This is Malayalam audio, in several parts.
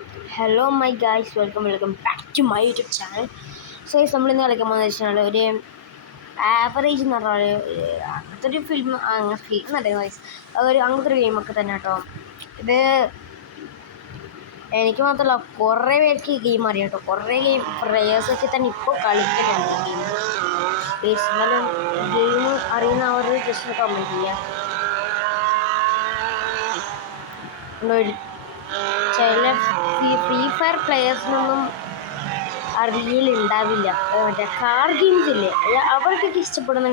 Hello my guys, welcome back to my YouTube channel. So നമ്മളിന്ന് കളിക്കാൻ പോകുന്നത് വെച്ചാൽ ഒരു ആവറേജ് എന്ന് പറഞ്ഞാൽ അങ്ങനത്തെ ഒരു ഫിലിം നല്ല ഗൈസ്, അങ്ങനത്തെ ഒരു ഗെയിമൊക്കെ തന്നെ കേട്ടോ. ഇത് എനിക്ക് മാത്രമല്ല കുറേ പേർക്ക് ഈ ഗെയിം അറിയാം കേട്ടോ. കുറേ പ്ലെയേഴ്സൊക്കെ തന്നെ ഇപ്പോൾ കളിക്കുന്നുണ്ട് ഈ ഗെയിം. എന്നാലും ഗെയിം അറിയുന്നവർ ജസ്റ്റ് കമൻറ്റ് ചെയ്യാം. ചില ഫ്രീ ഫയർ പ്ലെയേഴ്സിനൊന്നും അറിയലുണ്ടാവില്ല. മറ്റേ കാർ ഗെയിംസ് ഇല്ലേ, അവർക്കൊക്കെ ഇഷ്ടപ്പെടുന്ന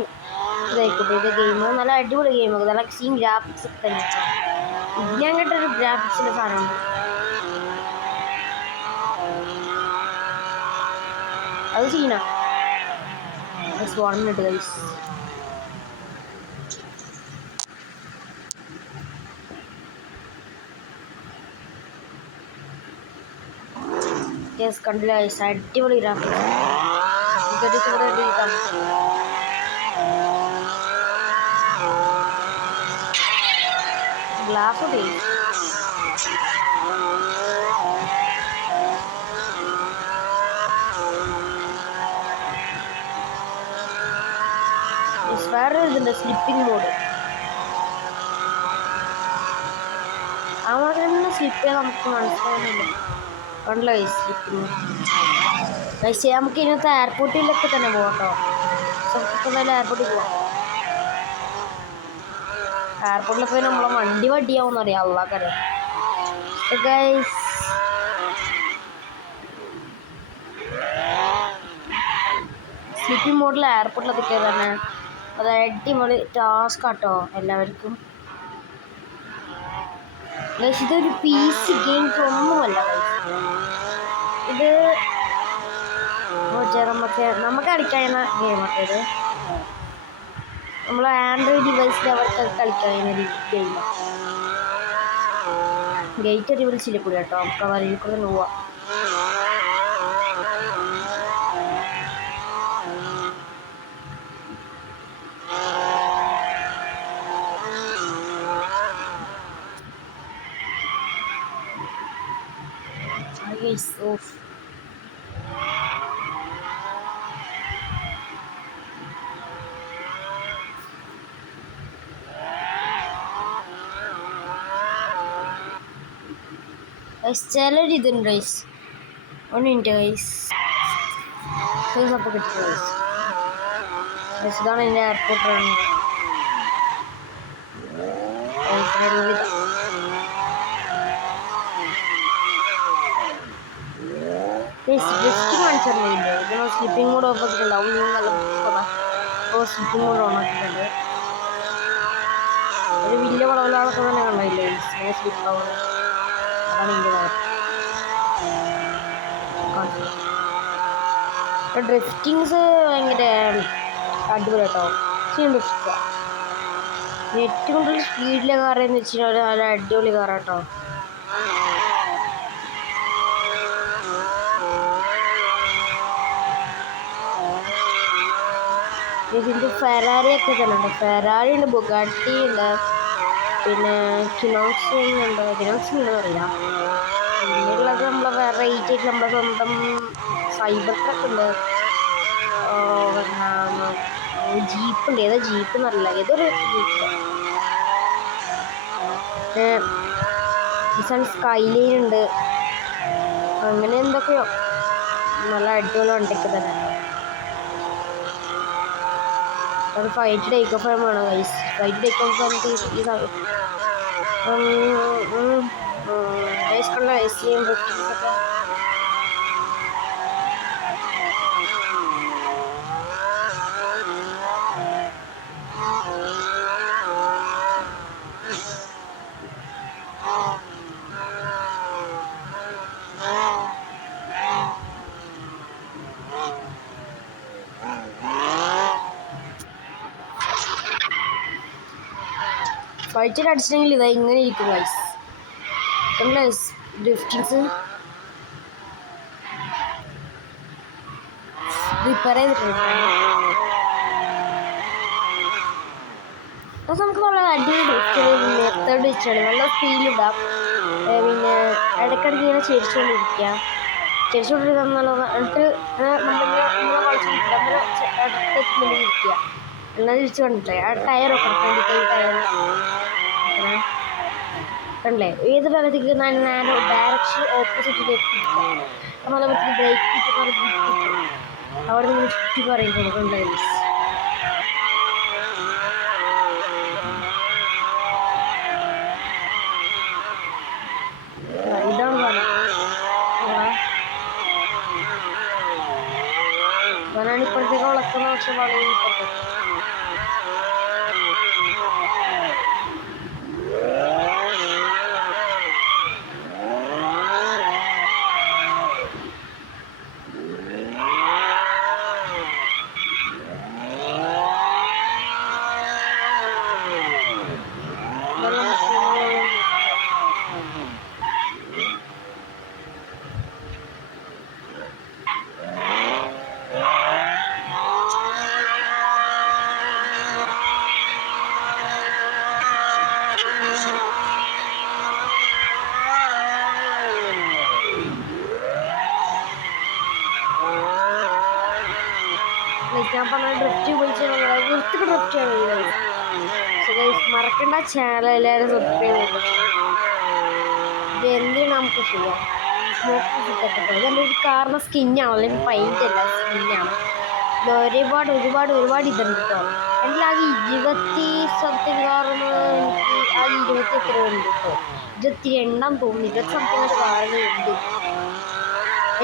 ഇതായിക്കോട്ടെ. ഇത് ഗെയിം നല്ല അടിപൊളി ഗെയിമൊക്കെ, നല്ല സീൻ ഗ്രാഫിക്സ് ഒക്കെ തന്നെ. ഞാൻ കേട്ടൊരു ഗ്രാഫിക്സിൻ്റെ സാധനമുണ്ട്, അത് സീനാ. സ്വാണിട്ട് ഗൈസ്. കണ്ടില്ല ഗൈസ്, അടിപൊളി ഗ്രാഫിക്സ്. ഗ്ലാസ് വേറെ ഇതുണ്ട്, സ്ലിപ്പിംഗ് മോഡ്. അവിടെ തന്നെ സ്ലിപ്പ് ചെയ്യാൻ നമുക്ക് മനസ്സിലാവുന്നില്ല. കണ്ടല്ലോ ഗൈസ്, സ്ലിപ്പിംഗ് ഗൈസ്. നമുക്ക് ഇതിനകത്ത് എയർപോർട്ടിലൊക്കെ തന്നെ പോകാം കേട്ടോ. നമുക്ക് എന്തായാലും എയർപോർട്ടിൽ പോവാം. എയർപോർട്ടിൽ പോയി നമ്മളെ വണ്ടി വടിയാവുമെന്ന് അറിയാം, അള്ളാക്കറിയാം ഗൈസ്. സ്ലിപ്പിംഗ് മോഡിൽ എയർപോർട്ടിലൊക്കെ തന്നെ അത് അടിപൊളി ടാസ്ക് ആട്ടോ എല്ലാവർക്കും. ഗൈസ് ഇതൊരു PC ഗെയിംസ് ഒന്നുമല്ല ഗൈസ്. ഇത് നമുക്ക് കളിക്കാവുന്ന ഗെയിമൊക്കെ. ഇത് നമ്മൾ ആൻഡ്രോയിഡ് ഡിവൈസിൽ അവർക്ക് കളിക്കാവുന്ന ഒരു ഗെയിമാണ്. ഗേറ്റ് അടിപൊളി ചില്ലക്കൂടി കേട്ടോ. നമുക്ക് വരയിൽ കൂടെ പോവാം. ചിലര് ഇതുണ്ട് ഗൈസ്. 1 മിനിറ്റ് ഗൈസ്, അപ്പോൾ കിട്ടും ഗൈസ്. ഇതാണ് എൻ്റെ എയർപോർട്ടാണ്. മനസ്സിലായില്ലേ, ഇതിന് സ്ലിപ്പിംഗ് മോഡ് ഓഫ് ആക്കിയിട്ടുണ്ടാവും. നല്ല സ്ലിപ്പിംഗ് മോഡ് ഓൺ ആക്കിയിട്ടുണ്ട്. ഒരു വലിയ വളവിലാളൊക്കെ തന്നെ കണ്ടില്ലേ സ്ലിപ്പ് ആവുന്നത്. അതാണ് എൻ്റെ ഡ്രിഫ്റ്റിങ്സ് ഭയങ്കര അടിപൊളി കേട്ടോ. ഡ്രിഫ്റ്റ് ഏറ്റവും കൂടുതൽ സ്പീഡിലെ കാറെന്ന് വെച്ച് കഴിഞ്ഞാൽ നല്ല അടിപൊളി കാറാട്ടോ. ഇതിൻ്റെ ഫെറാറിയൊക്കെ തന്നെ ഉണ്ട്. ഫെറാറി ഉണ്ട്, ബുഗാട്ടി ഉണ്ട്, പിന്നെ കിനോക്സ് ഉണ്ട്. കിനോക്സ് ഉണ്ടെന്ന് അറിയാം. പിന്നെയുള്ളത് നമ്മളെ വെറൈറ്റി ആയിട്ട് നമ്മളെ സ്വന്തം സൈബർ ട്രക്ക് ഉണ്ട്. ജീപ്പ് ഉണ്ട്. ഏതാ ജീപ്പ് എന്നറിയില്ല, ഏതൊരു ജീപ്പ്. സ്കൈലൈൻ ഉണ്ട്. അങ്ങനെ എന്തൊക്കെയോ നല്ല അടിപൊളി വണ്ടിയൊക്കെ തന്നെ. അത് ഫൈറ്റ് ടേക്ക് ഓഫ് വേണം ഗൈസ്. ഫൈറ്റ് ടേക്ക് ഓഫ് നമുക്ക് ഈ ഗൈസ് കണ്ട ഗൈസ് ഒക്കെ. ഫൈറ്റിൽ അടിച്ചിട്ടുണ്ടെങ്കിൽ ഇതാ ഇങ്ങനെ ഇരിക്കും ഗൈസ്. കണ്ട ഗൈസ് ഡ്രിഫ്റ്റിങ്സ് റിപ്പയർ ചെയ്തിട്ടുണ്ട്. അത് നമുക്ക് നല്ല അടിപൊളി മെത്തേഡ് വെച്ചാണ് നല്ല സ്പീഡിലിടാം. പിന്നെ ഇടയ്ക്കിടയ്ക്ക് ഇങ്ങനെ ചിരിച്ചുകൊണ്ടിരിക്കുക. ചിരിച്ചുകൊണ്ടിരിക്കുക എന്നിട്ട് നമ്മളിങ്ങനെ കളിച്ചുകൊണ്ടിരിക്കുക. അടുത്തെത്തുമ്പോൾ ഇരിക്കുക. എല്ലാം തിരിച്ചു കണ്ടിട്ടേ ആ ടയറൊക്കെ ഫ്രണ്ട് കൈ ടയർ കണ്ടേ ഏത് ഭാഗത്തേക്ക് നേരെ ഡയറക്ഷൻ ഓപ്പോസിറ്റിലേക്ക് ഇരിക്കുക. നമ്മളെ ബ്രേക്ക് അവിടെ നിന്ന് ചുറ്റി പറയുന്നത് കണ്ടേ. ഇതാണ് വനാണ് ഇപ്പോഴത്തേക്ക് വളർത്തുന്ന പക്ഷെ വളരെ ഞാൻ പറഞ്ഞ ഡ്രിഫ്റ്റ് ഉപയോഗിച്ച് വൃത്തിക്ക് ഡ്രിഫ്റ്റ് ആണ് ചെയ്തത്. സോ ഗൈസ് മറക്കേണ്ട ചാനൽ എല്ലാവരും സബ്സ്ക്രൈബ് ചെയ്തു. ഇത് എന്തിനാണ് നമുക്ക് ചെയ്യാം. സ്മോക്ക് കിട്ടപ്പെട്ടത് ഇതെൻ്റെ ഒരു കാറിൻ്റെ സ്കിന്നാണ്, അല്ലെങ്കിൽ പെയിൻ്റ് അല്ല സ്കിന്നാണ്. ഇത് ഒരുപാട് ഇതുണ്ട് കേട്ടോ. എനിക്കാകെ 20 സംതിങ് കാറിന് എനിക്ക് ആകെ 28 ഉണ്ട് കേട്ടോ. 22 തോന്നുന്നു. 20 സംതിങ് കാറുകളുണ്ട്.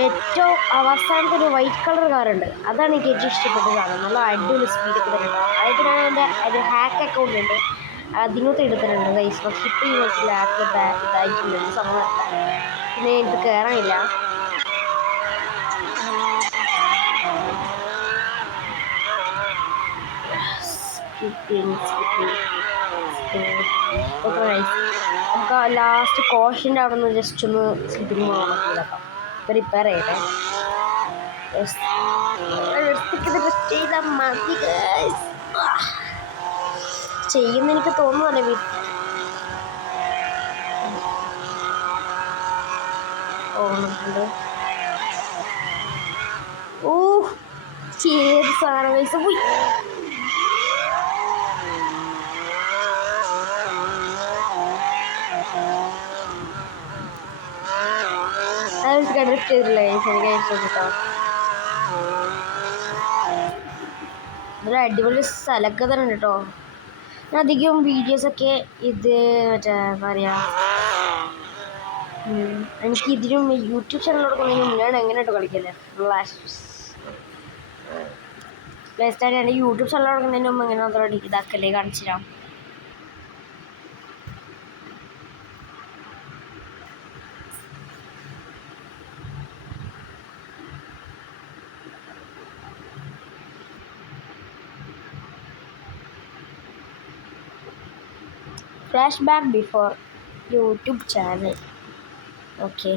ഏറ്റവും അവസാനത്തെ ഒരു വൈറ്റ് കളർ കാറുണ്ട്, അതാണ് എനിക്ക് ഏറ്റവും ഇഷ്ടപ്പെട്ട കാറ്. നല്ല അടിപൊളി സ്പീഡൊക്കെ തരുന്നുണ്ട്. അതിനാണ് എൻ്റെ ഒരു ഹാക്ക് അക്കൗണ്ട് ഉണ്ട്, അതിനകത്ത് എടുത്തിട്ടുണ്ട് ഗൈസ്. പക്ഷെ ഇപ്പോൾ ഈ നോക്കില്ല ഹാക്ക് ഇതായിട്ടുണ്ട് സംഭവം. പിന്നെ എനിക്ക് കയറാനില്ല. നമുക്ക് ലാസ്റ്റ് കോഷൻ്റെ അവിടെ നിന്ന് ജസ്റ്റ് ഒന്ന് സ്ലിപ്പിങ് പോകാൻ നോക്കാം. റിപ്പയർ ചെയ്യട്ടെ. ചെയ്താൽ മതി ചെയ്യുന്ന എനിക്ക് തോന്നുന്നല്ലേ. ഓർമ്മണ്ട് ഓ ഏത് സാധനം പൈസ പോയി. ഡ്രിഫ്റ്റ് ചെയ്തില്ലേ എനിക്ക് ഇഷ്ടം കേട്ടോ. നല്ല അടിപൊളി സ്ഥലമൊക്കെ തന്നെ ഉണ്ട് കേട്ടോ. ഞാൻ അധികം വീഡിയോസൊക്കെ ഇത് മറ്റേ എന്താ പറയുക, എനിക്ക് ഇതിനും യൂട്യൂബ് ചാനൽ കൊടുക്കുന്നതിന് മുന്നാണ് എങ്ങനെയായിട്ട് കളിക്കല്ലേ ലാസ്റ്റ് എൻ്റെ യൂട്യൂബ് ചാനൽ കൊടുക്കുന്നതിന് മുമ്പ് എങ്ങനെ അതോടെ ഇതാക്കല്ലേ കാണിച്ചു തരാം. Flashback before YouTube channel. Okay.